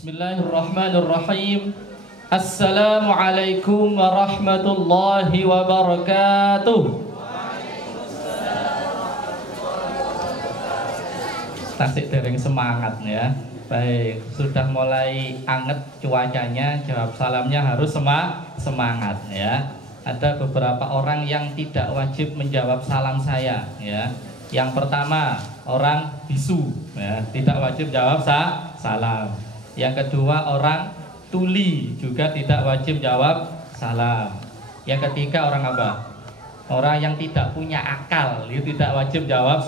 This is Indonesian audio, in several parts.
Bismillahirrahmanirrahim. Assalamualaikum warahmatullahi wabarakatuh. Tasik dereng semangat ya. Baik, sudah mulai anget cuacanya, jawab salamnya harus semangat ya. Ada beberapa orang yang tidak wajib menjawab salam saya ya. Yang pertama, orang bisu ya, tidak wajib jawab salam. Yang kedua, orang tuli juga tidak wajib jawab salam. Yang ketiga, orang apa? Orang yang tidak punya akal, itu tidak wajib jawab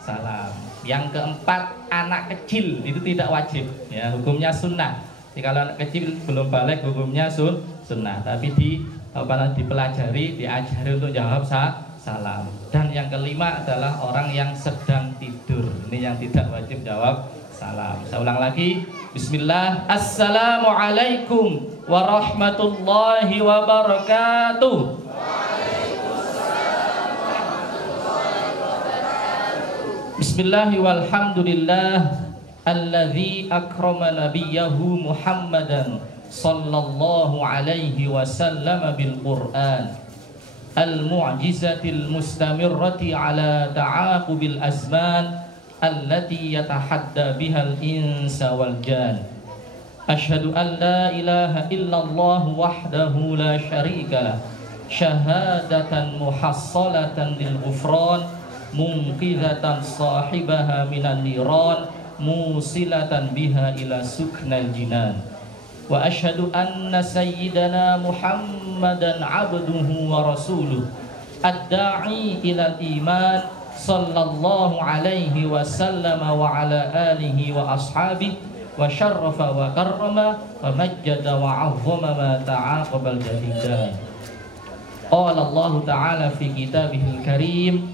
salam. Yang keempat, anak kecil itu tidak wajib ya, hukumnya sunnah. Jadi kalau anak kecil belum balik hukumnya sunnah, tapi dipelajari, diajari untuk jawab salam. Dan yang kelima adalah orang yang sedang tidur, ini yang tidak wajib jawab salam. Saya ulang lagi. Bismillah. Assalamualaikum warahmatullahi wabarakatuh. Bismillahi walhamdulillah alladzi akrama nabiyahu Muhammadan sallallahu alaihi wasallam bil Qur'an al-mu'jizatil mustamirrati ala ta'aqubil azman allati yatahadda bihal insa wal jan. Asyhadu an la ilaha illallah wahdahu la syarikalah syahadatan muhassalatan lil ghufran munqidhatan sahibaha minan niran musilatan biha ila suknal jinan. Wa asyhadu anna sayyidana Muhammadan abduhu wa rasuluh ad-da'i ilal iman sallallahu alaihi wasallam wa ala alihi wa ashabihi wa syarrafa wa karrama wa majjada wa 'azzama ma ta'aqabal jadidan. Qala Allah ta'ala fi kitabihil karim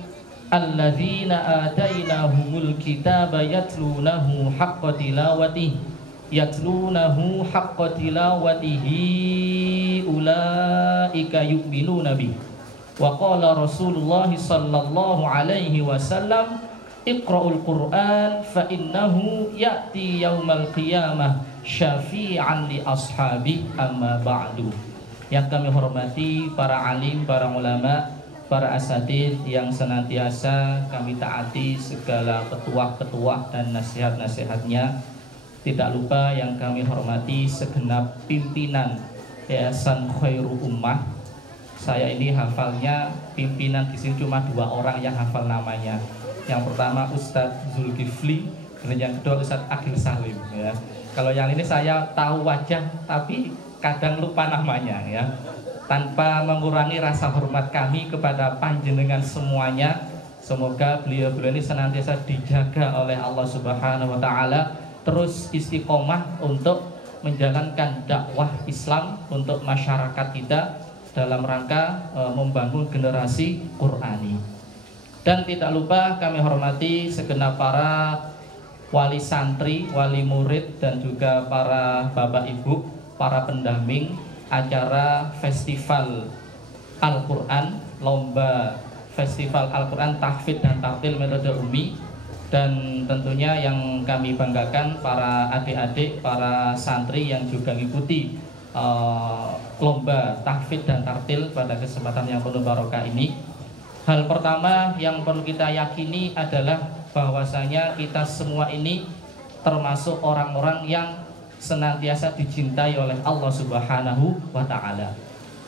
alladzina atainahumul kitaba yatlunahu haqqa tilawatihi ulaika yu'minuna bihi. Wa qala Rasulullah sallallahu alaihi wasallam iqra'ul Qur'an fa innahu ya'ti yaumal qiyamah syafi'an li ashabi amma ba'du. Yang kami hormati para alim, para ulama, para asatidz yang senantiasa kami taati segala petuah-petuah dan nasihat-nasihatnya. Tidak lupa yang kami hormati segenap pimpinan Yayasan Khairul Ummah. Saya ini hafalnya pimpinan di sini cuma 2 orang yang hafal namanya. Yang pertama Ustadz Zulkifli, dan yang kedua Ustadz Agil Salim ya. Kalau yang ini saya tahu wajah tapi kadang lupa namanya ya. Tanpa mengurangi rasa hormat kami kepada panjenengan semuanya, semoga beliau-beliau ini senantiasa dijaga oleh Allah Subhanahu wa taala, terus istiqomah untuk menjalankan dakwah Islam untuk masyarakat kita dalam rangka membangun generasi Qur'ani. Dan tidak lupa kami hormati segenap para wali santri, wali murid, dan juga para bapak ibu, para pendamping acara Festival Al-Quran, lomba Festival Al-Quran Tahfidz dan Tartil Metode Umi. Dan tentunya yang kami banggakan para adik-adik, para santri yang juga mengikuti lomba tahfidz dan tartil pada kesempatan yang penuh barokah ini. Hal pertama yang perlu kita yakini adalah bahwasanya kita semua ini termasuk orang-orang yang senantiasa dicintai oleh Allah Subhanahu wa ta'ala.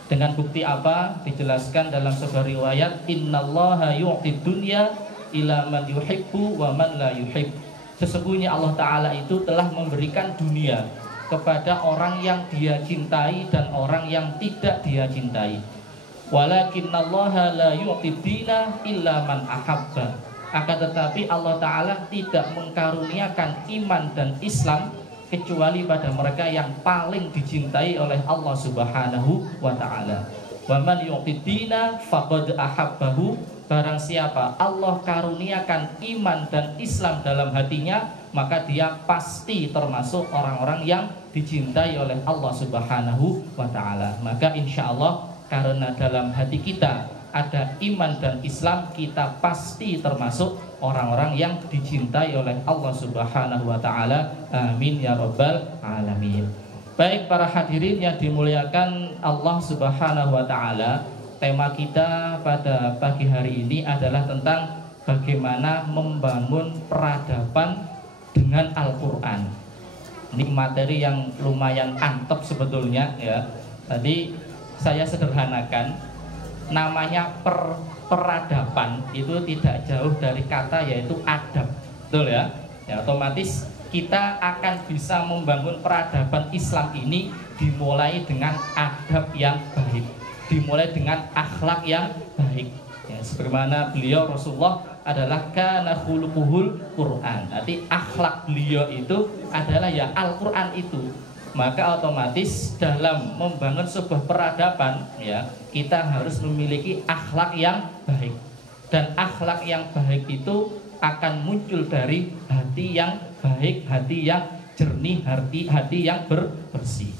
Dengan bukti apa? Dijelaskan dalam sebuah riwayat, innallaha yu'tid dunya ila man yuhibbu wa man la yuhib. Sesungguhnya Allah ta'ala itu telah memberikan dunia kepada orang yang dia cintai dan orang yang tidak dia cintai. Walakinnallaha la yu'tid dina illa man ahabba. Akan tetapi Allah ta'ala tidak mengkaruniakan iman dan Islam kecuali pada mereka yang paling dicintai oleh Allah Subhanahu wa ta'ala. Wa man yu'tid dina faqad ahabbahu. Barang siapa Allah karuniakan iman dan Islam dalam hatinya, maka dia pasti termasuk orang-orang yang dicintai oleh Allah Subhanahu wa ta'ala. Maka insya Allah karena dalam hati kita ada iman dan Islam, kita pasti termasuk orang-orang yang dicintai oleh Allah Subhanahu wa taala. Amin ya rabbal alamin. Baik para hadirin yang dimuliakan Allah Subhanahu wa taala, tema kita pada pagi hari ini adalah tentang bagaimana membangun peradaban dengan Al-Qur'an. Ini materi yang lumayan antep sebetulnya ya. Tadi saya sederhanakan, namanya peradaban itu tidak jauh dari kata yaitu adab, betul ya? Ya, otomatis kita akan bisa membangun peradaban Islam ini dimulai dengan adab yang baik, dimulai dengan akhlak yang baik. Ya, sebagaimana beliau Rasulullah adalah kana khuluquhul Quran. Nanti akhlak beliau itu adalah ya Al-Quran itu. Maka otomatis dalam membangun sebuah peradaban ya, kita harus memiliki akhlak yang baik. Dan akhlak yang baik itu akan muncul dari hati yang baik, hati yang jernih, hati yang bersih.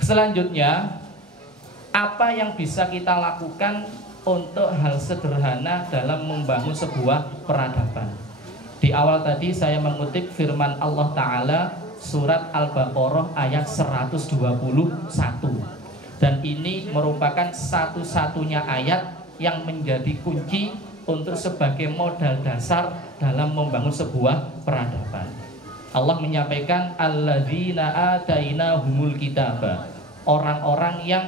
Selanjutnya, apa yang bisa kita lakukan untuk hal sederhana dalam membangun sebuah peradaban? Di awal tadi saya mengutip firman Allah Ta'ala surat Al-Baqarah ayat 121. Dan ini merupakan satu-satunya ayat yang menjadi kunci untuk sebagai modal dasar dalam membangun sebuah peradaban. Allah menyampaikan alladzina atainahumul kitaba, orang-orang yang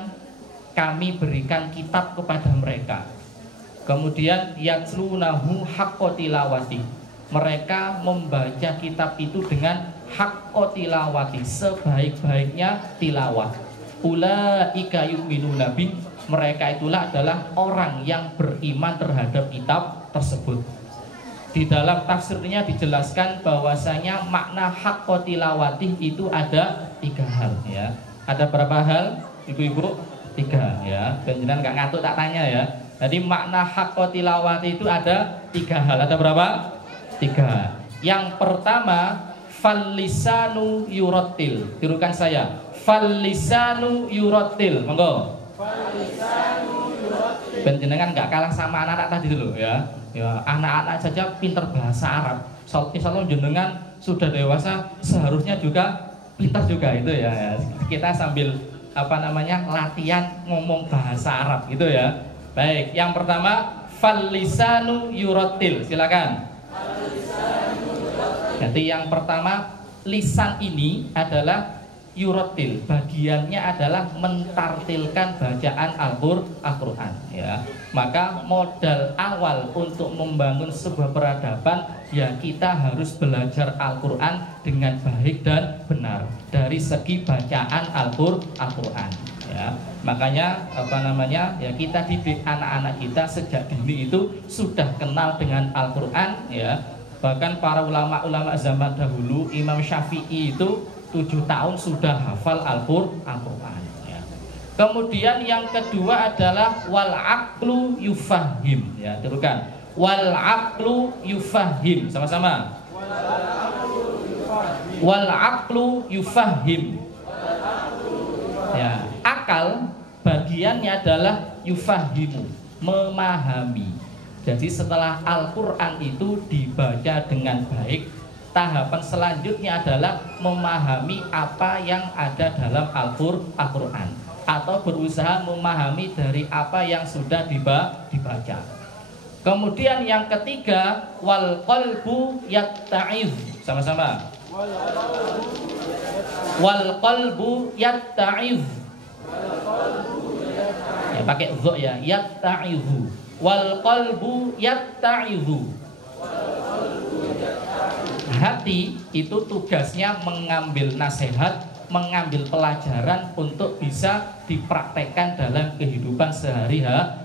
kami berikan kitab kepada mereka. Kemudian yatlunahu haqqa tilawati, mereka membaca kitab itu dengan haqqa tilawati, sebaik-baiknya tilawah. Ulaika yu'minuna bih, mereka itulah adalah orang yang beriman terhadap kitab tersebut. Di dalam tafsirnya dijelaskan bahwasanya makna haqqa tilawati itu ada 3 hal ya. Ada berapa hal ibu-ibu? 3 ya, penjenan gak ngantuk tak tanya ya. Jadi makna haqqa tilawati itu ada 3 hal. Ada berapa? 3. Yang pertama, fallisanu yurattil. Tirukan saya, fallisanu yurattil. Monggo. Fallisanu yurattil. Penjenengan gak kalah sama anak-anak tadi dulu ya. Ya, anak-anak saja pintar bahasa Arab. Insyaallah jenengan sudah dewasa seharusnya juga pintar juga itu ya. Kita sambil latihan ngomong bahasa Arab gitu ya. Baik, yang pertama fallisanu yurattil, silakan. Jadi yang pertama, lisan ini adalah yurattil, bagiannya adalah mentartilkan bacaan Al-Qur'an ya. Maka modal awal untuk membangun sebuah peradaban ya, kita harus belajar Al-Qur'an dengan baik dan benar dari segi bacaan Al-Qur'an ya. Makanya ya, kita didik anak-anak kita sejak dini itu sudah kenal dengan Al-Qur'an ya. Bahkan para ulama-ulama zaman dahulu, Imam Syafi'i itu 7 tahun sudah hafal Al-Qur'an ya. Kemudian yang kedua adalah wal aqlu yufahim ya, terukan wal aqlu yufahim, sama-sama. Wal aqlu yufahim ya, akal bagiannya adalah yufahimu, memahami. Jadi setelah Al-Qur'an itu dibaca dengan baik, tahapan selanjutnya adalah memahami apa yang ada dalam Al-Qur'an atau berusaha memahami dari apa yang sudah dibaca. Kemudian yang ketiga, wal qalbu yatta'iz, sama-sama. Wal qalbu yatta'iz. Ya, pakai dha ya, yatta'izu. Wal qalbu yatta'izu. Hati itu tugasnya mengambil nasihat, mengambil pelajaran untuk bisa dipraktekkan dalam kehidupan sehari-hari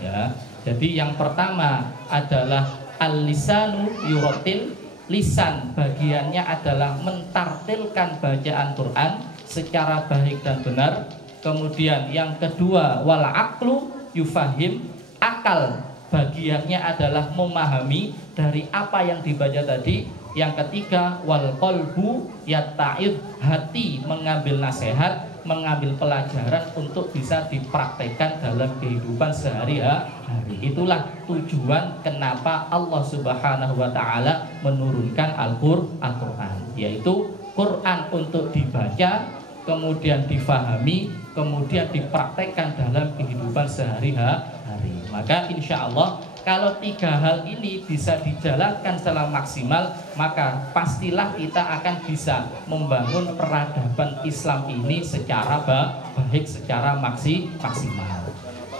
ya. Jadi yang pertama adalah al-lisanu yurattil, lisan bagiannya adalah mentartilkan bacaan Quran secara baik dan benar. Kemudian yang kedua wal aqlu yufahim, akal bagiannya adalah memahami dari apa yang dibaca tadi. Yang ketiga wal qalbu yatta'id, hati mengambil nasihat. mengambil pelajaran untuk bisa dipraktekkan dalam kehidupan sehari-hari. Itulah tujuan kenapa Allah Subhanahu wa taala menurunkan Al-Qur'an, yaitu Quran untuk dibaca, kemudian difahami, kemudian dipraktekkan dalam kehidupan sehari-hari. Maka insya Allah kalau 3 hal ini bisa dijalankan secara maksimal, maka pastilah kita akan bisa membangun peradaban Islam ini secara baik, secara maksimal.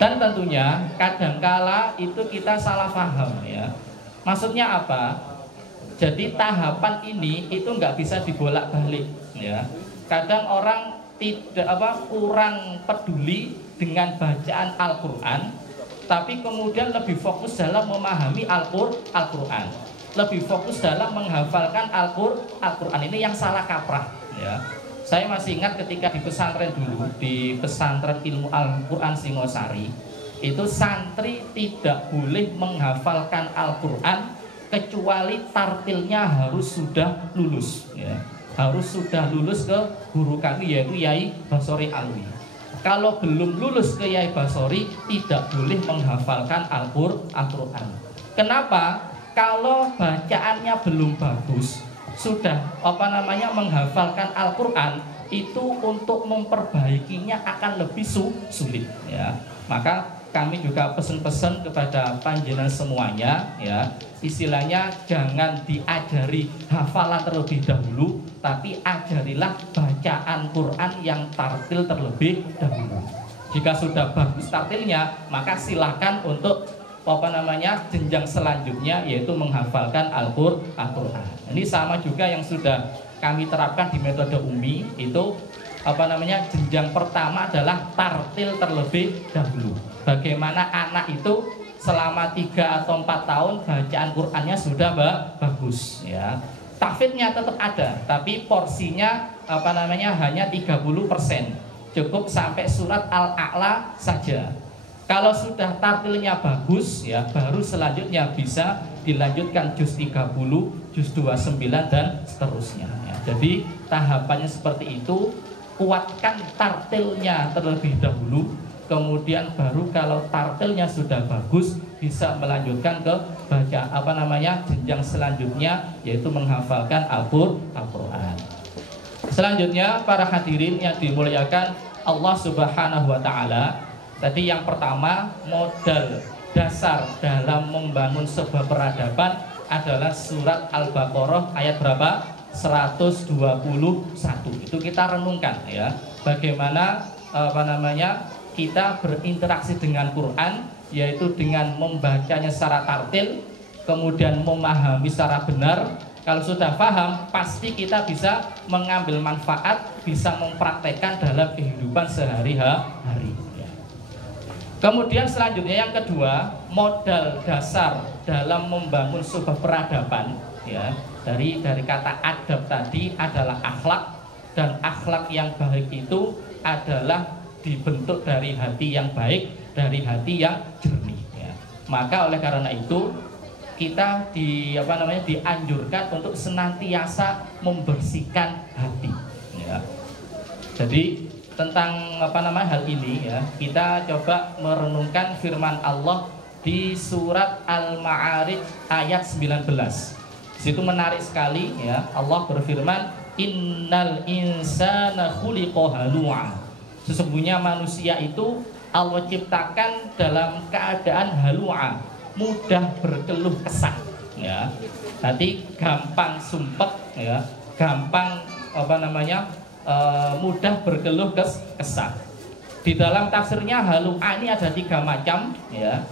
Dan tentunya kadangkala itu kita salah paham ya. Maksudnya apa? Jadi tahapan ini itu nggak bisa dibolak-balik ya. Kadang orang kurang peduli dengan bacaan Al-Quran, tapi kemudian lebih fokus dalam memahami Al-Quran, lebih fokus dalam menghafalkan Al-Quran. Ini yang salah kaprah ya. Saya masih ingat ketika di pesantren dulu, di pesantren ilmu Al-Quran Singosari, itu santri tidak boleh menghafalkan Al-Quran kecuali tartilnya harus sudah lulus ya. Harus sudah lulus ke guru kami, yaitu Yai Basori Alwi. Kalau belum lulus ke Yai Basori, tidak boleh menghafalkan Al-Quran. Kenapa? Kalau bacaannya belum bagus, sudah menghafalkan Al-Quran, itu untuk memperbaikinya akan lebih sulit ya. Maka kami juga pesan-pesan kepada panjenengan semuanya ya, istilahnya jangan diajari hafalan terlebih dahulu, tapi ajarilah bacaan Quran yang tartil terlebih dahulu. Jika sudah bagus tartilnya, maka silakan untuk jenjang selanjutnya, yaitu menghafalkan Al-Quran. Ini sama juga yang sudah kami terapkan di metode UMI, itu jenjang pertama adalah tartil terlebih dahulu. Bagaimana anak itu selama 3 atau 4 tahun bacaan Qur'annya sudah bagus ya. Tahfidnya tetap ada, tapi porsinya hanya 30%. Cukup sampai surat Al-A'la saja. Kalau sudah tartilnya bagus ya, baru selanjutnya bisa dilanjutkan juz 30, juz 29 dan seterusnya ya. Jadi tahapannya seperti itu. Kuatkan tartilnya terlebih dahulu, kemudian baru kalau tartilnya sudah bagus bisa melanjutkan ke jenjang selanjutnya, yaitu menghafalkan Al-Quran. Selanjutnya para hadirin yang dimuliakan Allah Subhanahu wa taala, tadi yang pertama modal dasar dalam membangun sebuah peradaban adalah surat Al-Baqarah ayat berapa? 121. Itu kita renungkan ya, bagaimana kita berinteraksi dengan Quran, yaitu dengan membacanya secara tartil, kemudian memahami secara benar. Kalau sudah paham, pasti kita bisa mengambil manfaat, bisa mempraktekkan dalam kehidupan sehari-hari ya. Kemudian selanjutnya yang kedua, modal dasar dalam membangun sebuah peradaban ya. Dari kata adab tadi adalah akhlak, dan akhlak yang baik itu adalah dibentuk dari hati yang baik, dari hati yang jernih ya. Maka oleh karena itu kita dianjurkan untuk senantiasa membersihkan hati ya. Jadi tentang hal ini ya, kita coba merenungkan firman Allah di surat Al-Ma'arij ayat 19. Situ menarik sekali ya. Allah berfirman, innal insana khuliqa halu'a. Sesungguhnya manusia itu Allah ciptakan dalam keadaan halu'a, mudah berkeluh kesah ya. Nanti gampang sumpek ya, gampang mudah berkeluh kesah. Di dalam tafsirnya halu'a ini ada 3 macam ya.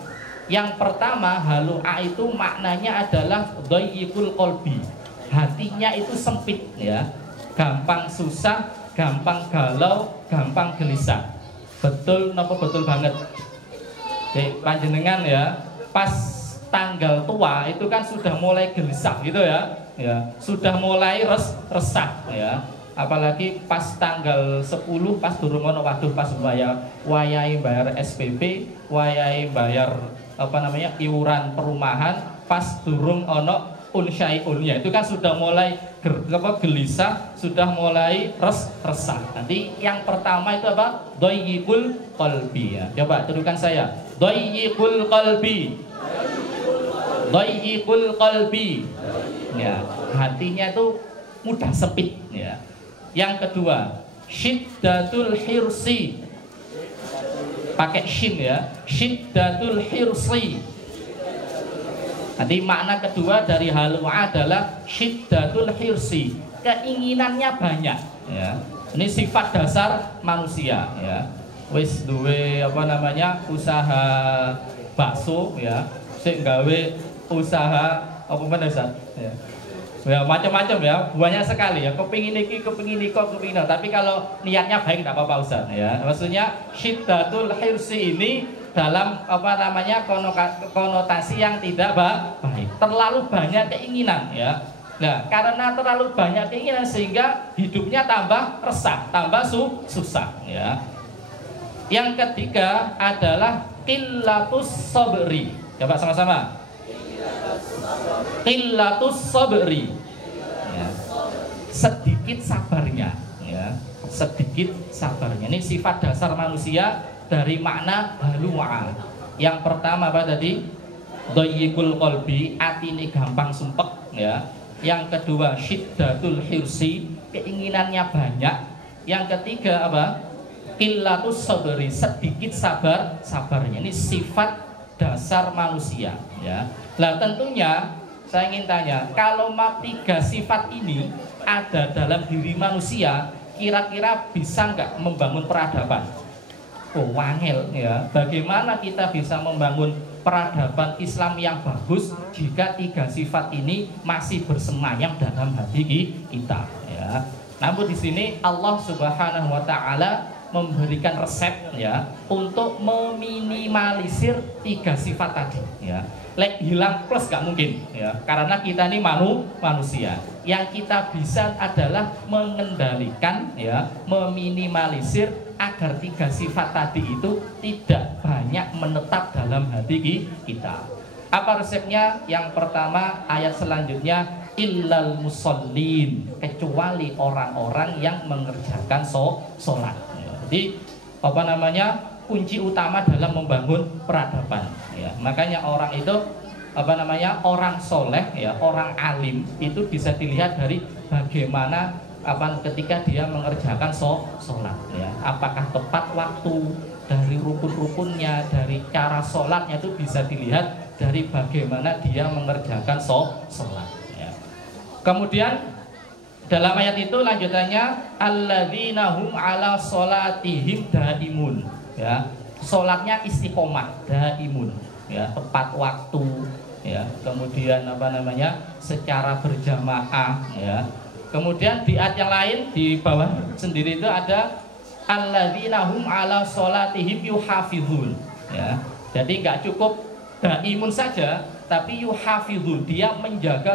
Yang pertama, halu'a itu maknanya adalah dhayyikul qalbi. Hatinya itu sempit ya. Gampang susah, gampang galau, gampang gelisah. Betul napa betul banget. Panjenengan ya, pas tanggal tua itu kan sudah mulai gelisah gitu ya. Ya, sudah mulai resah ya. Apalagi pas tanggal 10 pas durung ono, waduh pas wayahe bayar SPP, wayahe bayar iuran perumahan, pas durung ono syai'un, ya itu kan sudah mulai gelisah, sudah mulai resah. Nanti yang pertama itu apa? Dhayyibul qalbi, ya. Coba tuduhkan saya. Dhayyibul qalbi. Dhayyibul qalbi. Ya, hatinya itu mudah sempit, ya. Yang kedua, syiddatul hirsi. Pakai shin, ya. Syiddatul hirsi. Nanti makna kedua dari halwa adalah syiddatul hirsi, keinginannya banyak, ya. Ini sifat dasar manusia, ya. Wis duwe usaha bakso, ya. Sing gawe usaha apa meneh, ya. Ya macam-macam, ya, banyak sekali, ya. Kepingin iki, kepingin iko, kepingin. Tapi kalau niatnya baik tidak apa-apa, Ustaz, ya. Maksudnya syiddatul hirsi ini dalam konotasi yang tidak baik. Terlalu banyak keinginan, ya. Nah, karena terlalu banyak keinginan sehingga hidupnya tambah resah, tambah susah, ya. Yang ketiga adalah qillatus sabri. Coba sama-sama. Qillatus sabri. Ya. Sedikit sabarnya, ya. Sedikit sabarnya. Ini sifat dasar manusia dari makna halwa. Yang pertama apa tadi? Dhayyibul qalbi, atine gampang sumpek, ya. Yang kedua syiddatul hirsi, keinginannya banyak. Yang ketiga apa? Qillatus sabri, sedikit sabarnya. Ini sifat dasar manusia, ya. Lah tentunya saya ingin tanya, kalau tiga sifat ini ada dalam diri manusia, kira-kira bisa nggak membangun peradaban? Oh, wangel, ya. Bagaimana kita bisa membangun peradaban Islam yang bagus jika tiga sifat ini masih bersemayam dalam hati kita, ya. Namun di sini Allah Subhanahu wa taala memberikan resep, ya, untuk meminimalisir tiga sifat tadi, ya. Lek hilang plus gak mungkin, ya, karena kita ini manusia. Yang kita bisa adalah mengendalikan, ya, meminimalisir agar tiga sifat tadi itu tidak banyak menetap dalam hati kita. Apa resepnya? Yang pertama, ayat selanjutnya, illal musallin, kecuali orang-orang yang mengerjakan sholat. Jadi kunci utama dalam membangun peradaban, ya. Makanya orang itu orang soleh, ya, orang alim itu bisa dilihat dari bagaimana ketika dia mengerjakan sholat, ya. Apakah tepat waktu, dari rukun-rukunnya, dari cara sholatnya itu bisa dilihat dari bagaimana dia mengerjakan sholat, ya. Kemudian dalam ayat itu lanjutannya alladzina hum ala sholatihim daimun, ya. Sholatnya istiqomah, daimun, ya, tepat waktu, ya. Kemudian secara berjamaah, ya. Kemudian di ayat yang lain di bawah sendiri itu ada alladzina hum ala sholatihim yuhafizun, ya. Jadi nggak cukup daimun saja, tapi yuhafizun, dia menjaga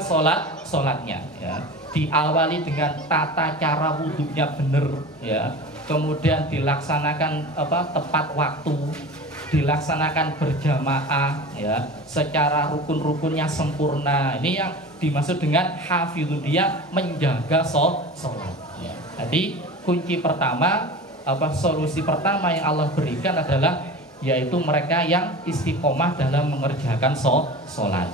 sholatnya, ya. Diawali dengan tata cara wudhunya benar, ya. Kemudian dilaksanakan tepat waktu, dilaksanakan berjamaah, ya, secara rukun-rukunnya sempurna. Ini yang dimaksud dengan hafidhu, dia menjaga sholat, ya. Jadi kunci pertama, solusi pertama yang Allah berikan adalah yaitu mereka yang istiqomah dalam mengerjakan sholat.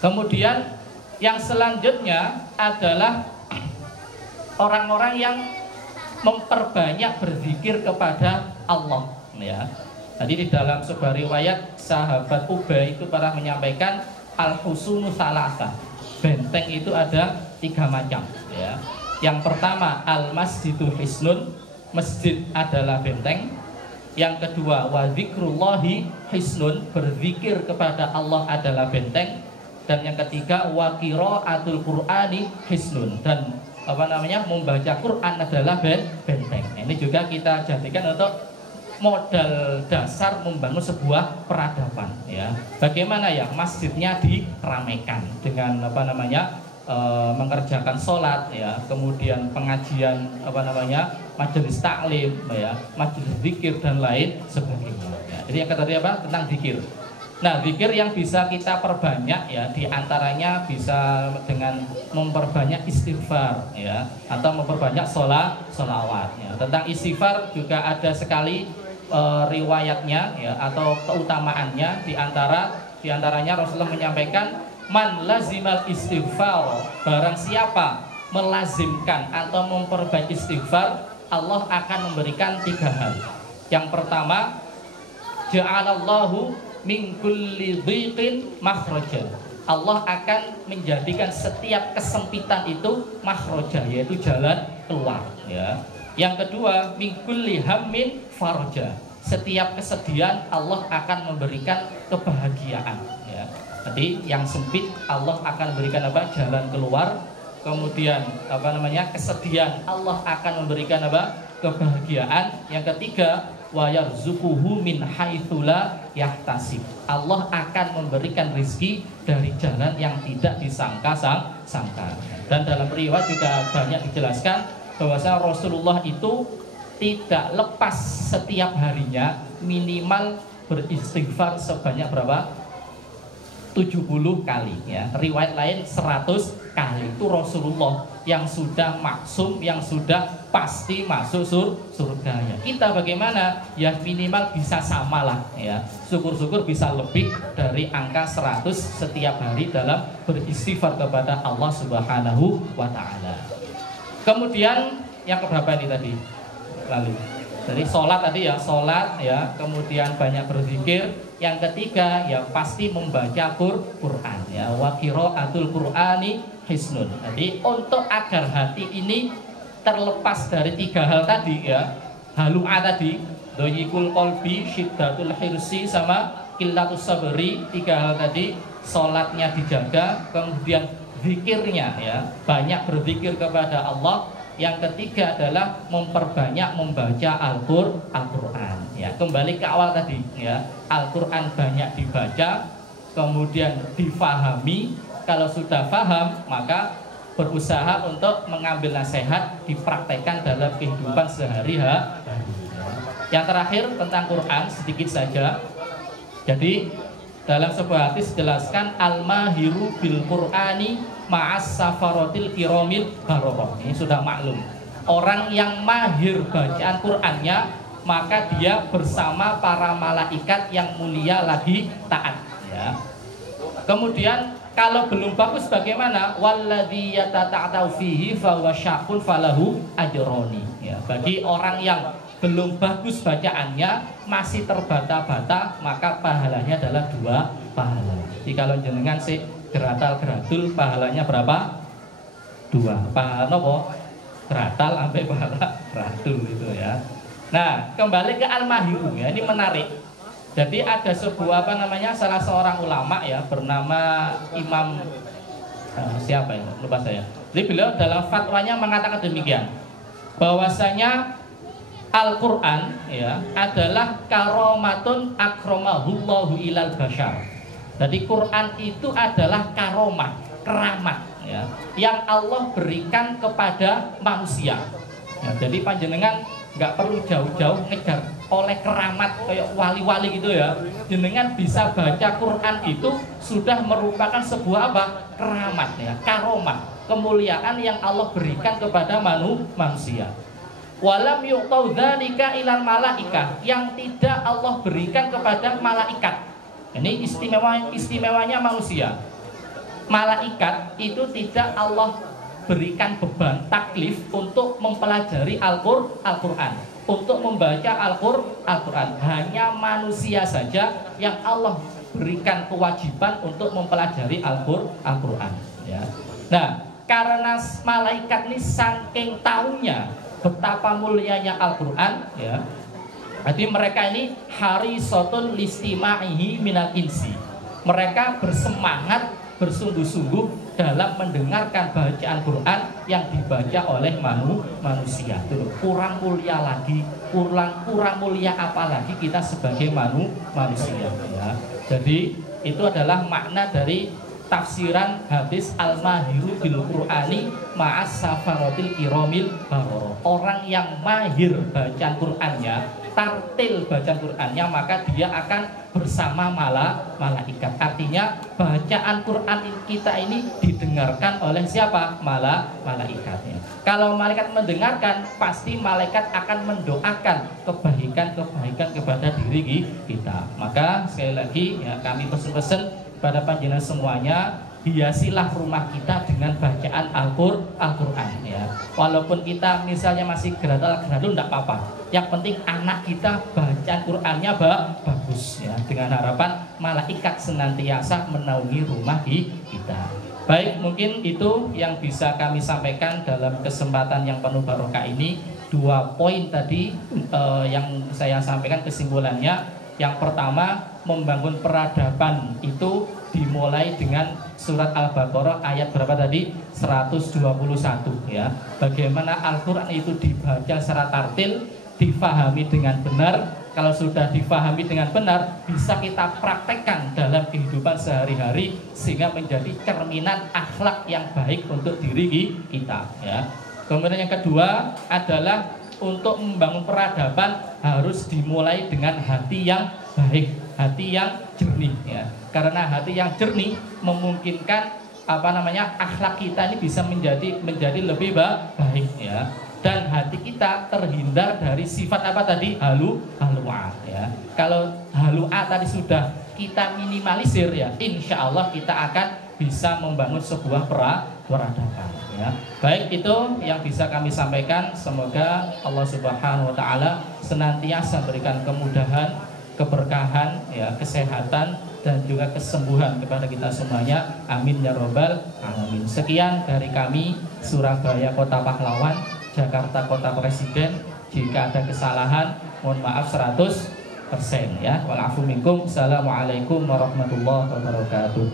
Kemudian yang selanjutnya adalah orang-orang yang memperbanyak berzikir kepada Allah, ya. Tadi di dalam sebuah riwayat sahabat Ubay itu pernah menyampaikan al-husunu salasa, benteng itu ada 3 macam, ya. Yang pertama al-masjidu hisnun, masjid adalah benteng. Yang kedua wa dzikrullahi hisnun, berzikir kepada Allah adalah benteng. Dan yang ketiga wa qiraatul qur'ani hisnun, dan membaca Quran adalah benteng. Ini juga kita jadikan untuk modal dasar membangun sebuah peradaban, ya. Bagaimana, ya, masjidnya diramaikan dengan mengerjakan sholat, ya, kemudian pengajian majelis taklim, ya, majelis zikir dan lain sebagainya, ya. Jadi yang tadi tentang zikir. Nah, zikir yang bisa kita perbanyak ya, diantaranya bisa dengan memperbanyak istighfar ya, atau memperbanyak sholawat ya. Tentang istighfar juga ada sekali riwayatnya ya, atau keutamaannya. Diantaranya Rasulullah menyampaikan, man lazimal istighfar, barang siapa melazimkan atau memperbanyak istighfar, Allah akan memberikan 3 hal. Yang pertama, ja'alallahu min kulli dhiqin makhrajan. Allah akan menjadikan setiap kesempitan itu makhraja, yaitu jalan keluar ya. Yang kedua, min kulli hammin farja. Setiap kesedihan Allah akan memberikan kebahagiaan ya. Jadi yang sempit Allah akan memberikan apa? Jalan keluar. Kemudian kesedihan Allah akan memberikan apa? Kebahagiaan. Yang ketiga, wa yarzuquhu min haitsu la yahtasib. Allah akan memberikan rezeki dari jalan yang tidak disangka-sangka. Dan dalam riwayat juga banyak dijelaskan bahwasanya Rasulullah itu tidak lepas setiap harinya minimal beristighfar sebanyak berapa? 70 kali ya. Riwayat lain 100 kali. Itu Rasulullah yang sudah maksum, yang sudah pasti masuk surga ya. Kita bagaimana? Ya minimal bisa samalah ya. Syukur-syukur bisa lebih dari angka 100 setiap hari dalam beristighfar kepada Allah Subhanahu wa taala. Kemudian yang keberapa ini tadi? Lalu jadi sholat tadi ya, sholat ya, kemudian banyak berzikir. Yang ketiga ya pasti membaca Quran ya, wa qiraatul Qur'ani hisnun. Jadi untuk agar hati ini terlepas dari 3 hal tadi ya, halu'a tadi, doyikul qalbi, syiddatul hirsi, sama qillatus sabri, 3 hal tadi, sholatnya dijaga, kemudian zikirnya ya, banyak berzikir kepada Allah. Yang ketiga adalah memperbanyak membaca Al-Quran ya. Kembali ke awal tadi ya, Al-Quran banyak dibaca, kemudian difahami. Kalau sudah paham maka berusaha untuk mengambil nasihat, dipraktekkan dalam kehidupan sehari-hari. Yang terakhir tentang Quran sedikit saja. Jadi dalam sebuah hadis dijelaskan, al-mahiru bil Qur'ani ma'as safaratil kiramil bararah. Ini sudah maklum. Orang yang mahir bacaan Qur'annya, maka dia bersama para malaikat yang mulia lagi taat ya. Kemudian kalau belum bagus bagaimana? Walladzi yatata'u fihi fa huwa syaqun falahu ajroni ya. Bagi orang yang belum bagus bacaannya, masih terbata-bata, maka pahalanya adalah 2 pahala. Jadi kalau jenengan sih geratal-geratul, pahalanya berapa? 2. Pahala nopo? Geratal sampai pahala geratul itu ya. Nah, kembali ke al-mahiru ya, ini menarik. Jadi ada sebuah salah seorang ulama ya, bernama Imam siapa ya? Lupa saya. Jadi beliau dalam fatwanya mengatakan demikian, bahwasanya Al-Quran ya adalah karomatun akromahullahu ilal bashar. Jadi Quran itu adalah karomah, keramat ya, yang Allah berikan kepada manusia ya. Jadi panjenengan nggak perlu jauh-jauh ngejar oleh keramat kayak wali-wali gitu ya. Jenengan bisa baca Quran itu sudah merupakan sebuah apa? Keramat ya, karomah, kemuliaan yang Allah berikan kepada manusia. Walam yu'tau dzalika ilal malaikah, yang tidak Allah berikan kepada malaikat. Ini istimewanya manusia. Malaikat itu tidak Allah berikan beban taklif untuk mempelajari Al-Quran, untuk membaca Al-Quran. Hanya manusia saja yang Allah berikan kewajiban untuk mempelajari Al-Quran ya. Nah, karena malaikat ini saking tahunya betapa mulianya Al-Quran ya, jadi mereka ini harisotun listima'ihi minal insi. Mereka bersemangat, bersungguh-sungguh dalam mendengarkan bacaan Quran yang dibaca oleh manusia. Kurang mulia lagi, kurang mulia apalagi kita sebagai manusia ya. Jadi itu adalah makna dari tafsiran hadis al-mahiru bil Qur'ani ma'as safaratil kiramil bararah. Orang yang mahir bacaan Qur'annya, tartil bacaan Qur'annya, maka dia akan bersama malaikat. Artinya bacaan Quran kita ini didengarkan oleh siapa? Malaikatnya. Kalau malaikat mendengarkan, pasti malaikat akan mendoakan kebaikan-kebaikan kepada diri kita. Maka sekali lagi ya, kami pesan-pesan pada panjenengan semuanya, hiasilah rumah kita dengan bacaan Al-Quran ya. Walaupun kita misalnya masih geradul tidak apa-apa. Yang penting anak kita baca Qurannya bagus ya. Dengan harapan malaikat senantiasa menaungi rumah kita. Baik, mungkin itu yang bisa kami sampaikan dalam kesempatan yang penuh barokah ini. 2 poin tadi yang saya sampaikan kesimpulannya. Yang pertama, membangun peradaban itu dimulai dengan surat Al-Baqarah ayat berapa tadi? 121 ya. Bagaimana Al-Quran itu dibaca secara tartil, difahami dengan benar. Kalau sudah difahami dengan benar, bisa kita praktekkan dalam kehidupan sehari-hari sehingga menjadi cerminan akhlak yang baik untuk diri kita ya. Kemudian yang kedua adalah untuk membangun peradaban harus dimulai dengan hati yang baik, hati yang jernih ya. Karena hati yang jernih memungkinkan akhlak kita ini bisa menjadi lebih baik ya. Dan hati kita terhindar dari sifat apa tadi? Halu'a ya. Kalau halu'a tadi sudah kita minimalisir ya, insya Allah kita akan bisa membangun sebuah peradaban ya. Baik, itu yang bisa kami sampaikan. Semoga Allah Subhanahu wa taala senantiasa berikan kemudahan, keberkahan ya, kesehatan dan juga kesembuhan kepada kita semuanya. Amin ya robbal alamin. Sekian dari kami, Surabaya Kota Pahlawan, Jakarta Kota Presiden. Jika ada kesalahan mohon maaf 100% ya. Walafu minkum. Assalamualaikum warahmatullahi wabarakatuh.